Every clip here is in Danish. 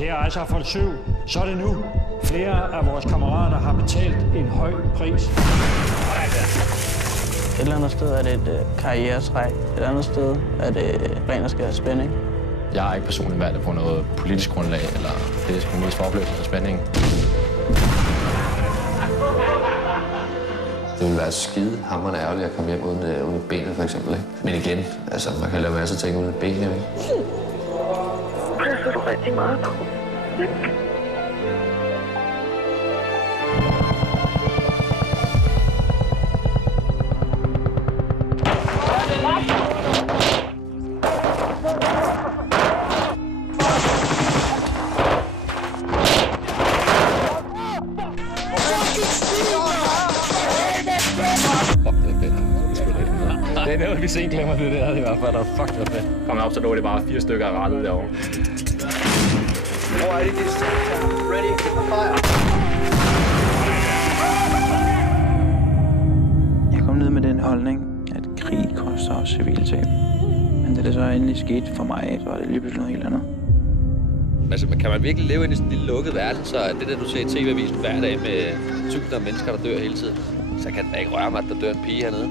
Kære Ashraf 7, så er det nu. Flere af vores kammerater har betalt en høj pris. Et eller andet sted er det et karrieretræk. Et andet sted er det ren og skær spænding. Jeg har ikke personligt valgt på noget politisk grundlag, eller det er sgu mest for oplevelse og spænding. Det ville være skide hammerende ærgerligt at komme hjem uden benet, for eksempel. Ikke? Men igen, altså, man kan lave masser af ting uden benet, ikke? Passer du rigtig meget på. Det er noget, vi sent glemmer det der, i hvert fald. Og fuck, det fedt. Kom op, så lå det bare 4 stykker af rettet derovre. Hvor er det, ready for fire? Jeg kom ned med den holdning, at krig koster også civiltab. Men da det så endelig skete for mig, så var det lige pludselig noget helt andet. Altså, kan man virkelig leve i sådan en lille lukket verden, så det der, du ser i TV-avisen hver dag med tusinder af mennesker, der dør hele tiden, så kan det ikke røre mig, at der dør en pige hernede.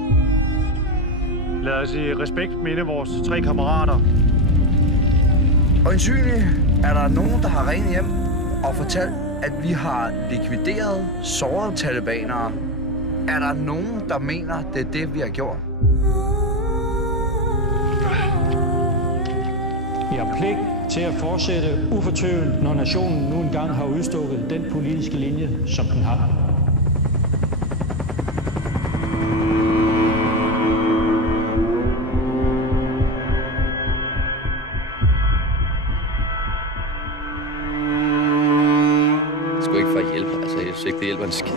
Lad os i respekt minde vores 3 kammerater. Øjensynligt er der nogen, der har ringet hjem og fortalt, at vi har likvideret sårede talibanere. Er der nogen, der mener, det er det, vi har gjort? Vi har pligt til at fortsætte ufortøvet, når nationen nu engang har udstukket den politiske linje, som den har. Det skulle ikke for at hjælpe. Altså, jeg synes ikke, det hjælper en skid.